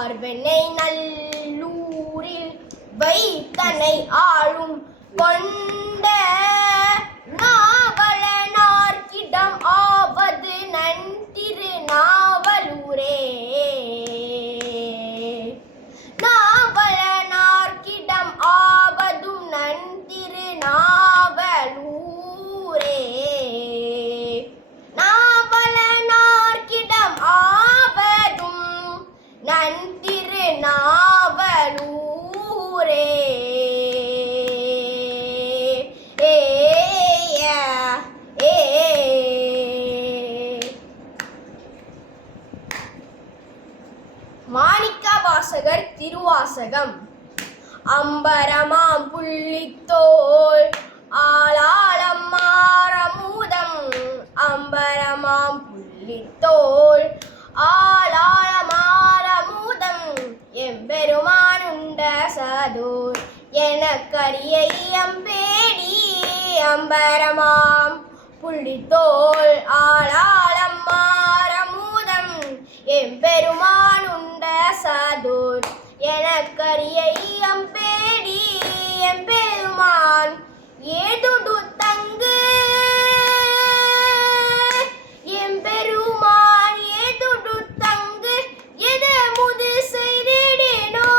ஆர்வனை நல்லூரில் வைத்தனை ஆளும் கொண்ட நாவலனார்க்கிடம் ஆவது நன்திரு நாவலூரே. நாவலனார்க்கிடம் ஆவதும் நன்திரு நாவலூரே. நாவலனார்க்கிடம் ஆவதும் நன்திரு நாவலூரே. மாணிக்கவாசகர் திருவாசகம். அம்பரமாம் புள்ளித்தோள் ஆளாளம் மாறமுதம். அம்பரமாம் புள்ளித்தோள் ஆளாளம் மாறமுதம். எம்பெருமானுண்ட சதோர் எனக்கரிய ஐயம்பேடி. அம்பரமாம் புள்ளித்தோள் ஆளாளம் மாறமுதம். எம்பெருமானுண்ட சதோர் எனக்கரிய ஐயம்பேடி. எம்பெருமான் ஏதுடு தங்கு. எம்பெருமான் ஏதுடு தங்கு எதமுது செய்திடேனோ.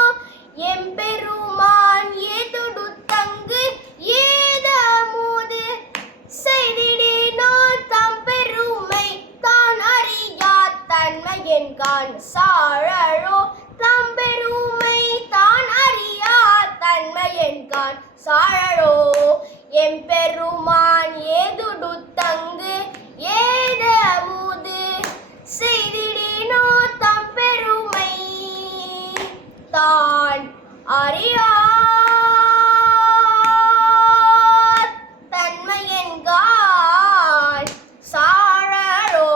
எம்பெருமான் ஏதுடு தங்கு ஏதமுது செய்திடேனோ. தம்பெருமை தான் அறியா தன்மையென்கான் சாழலோ. தம்பெருமை தான் அறியா தன்மையென்கான் சாழலோ. எம்பெருமான் ஏதுடு தங்கு ஏதமுது செய்திடினோ. தம்பெருமை தான் அறியா தன்மையென்கான் சாழலோ.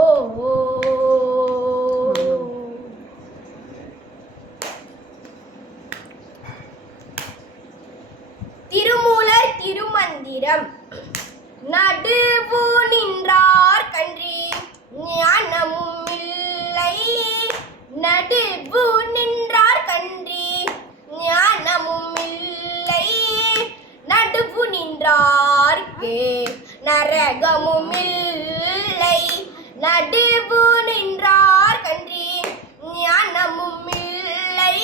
ஓ திருமூலர் திருமந்திரம். நடுவு நின்றார் கன்றி ஞானமும் இல்லை. நடுவு நின்றார் கன்றி ஞானமும் இல்லை. நடுவு நின்றார்க்கு நரகமும் இல்லை. நடுவு நின்றார் கன்றி ஞானமும் இல்லை.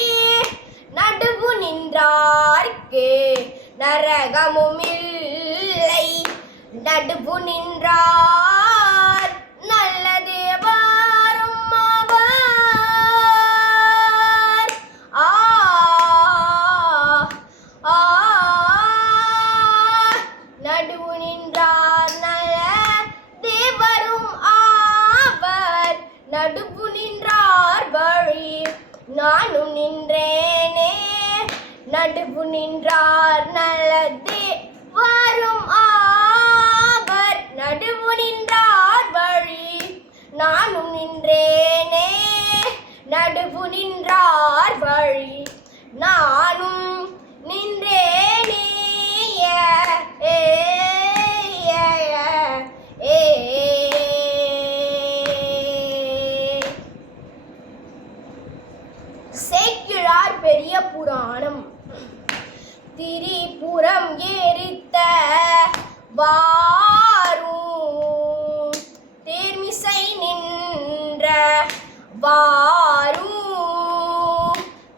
நடுவு நின்றார்க்கு நரகமும் இல்லை. நடுவு நின்றார் நல்லதே வாரும் அவர். நடுவு நின்றார் நல்லதே வரும் ஆவர். நடுவு நின்றார் வழி நானும் நின்றேனே. நடுவு நின்றார் நல்லதே வரும் ஆவர். நடுவு நின்றார் வழி நானும் நின்றேனே. நடுவு நின்றார் வழி நானும் நின்றேனே. சேக்கிழார் பெரிய புராணம். திரிபுரம் எரித்த வாரும் தேர்மிசை நின்ற வாரும்.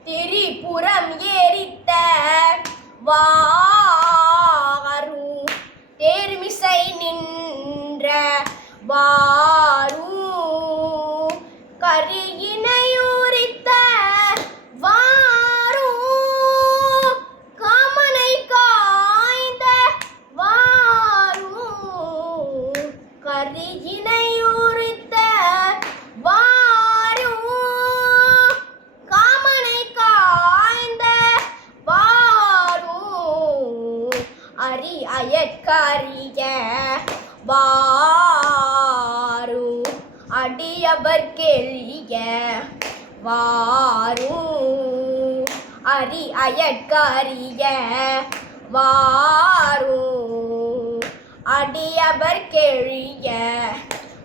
திரிபுரம் எரித்த வாரும் தேர்மிசை நின்ற வாரும். கரியினையுரித்த வாரும். காமனை காய்ந்த வாரும். கரியினையுரித்த வாரும். காமனை காய்ந்த வாரும். அரி அயற்கரிய வாரும். அடியவர் கெளிய வாரும். அரி அயற்கரிய வாரும். அடியவர் கெளிய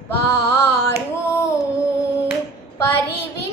வாரும் பரிவி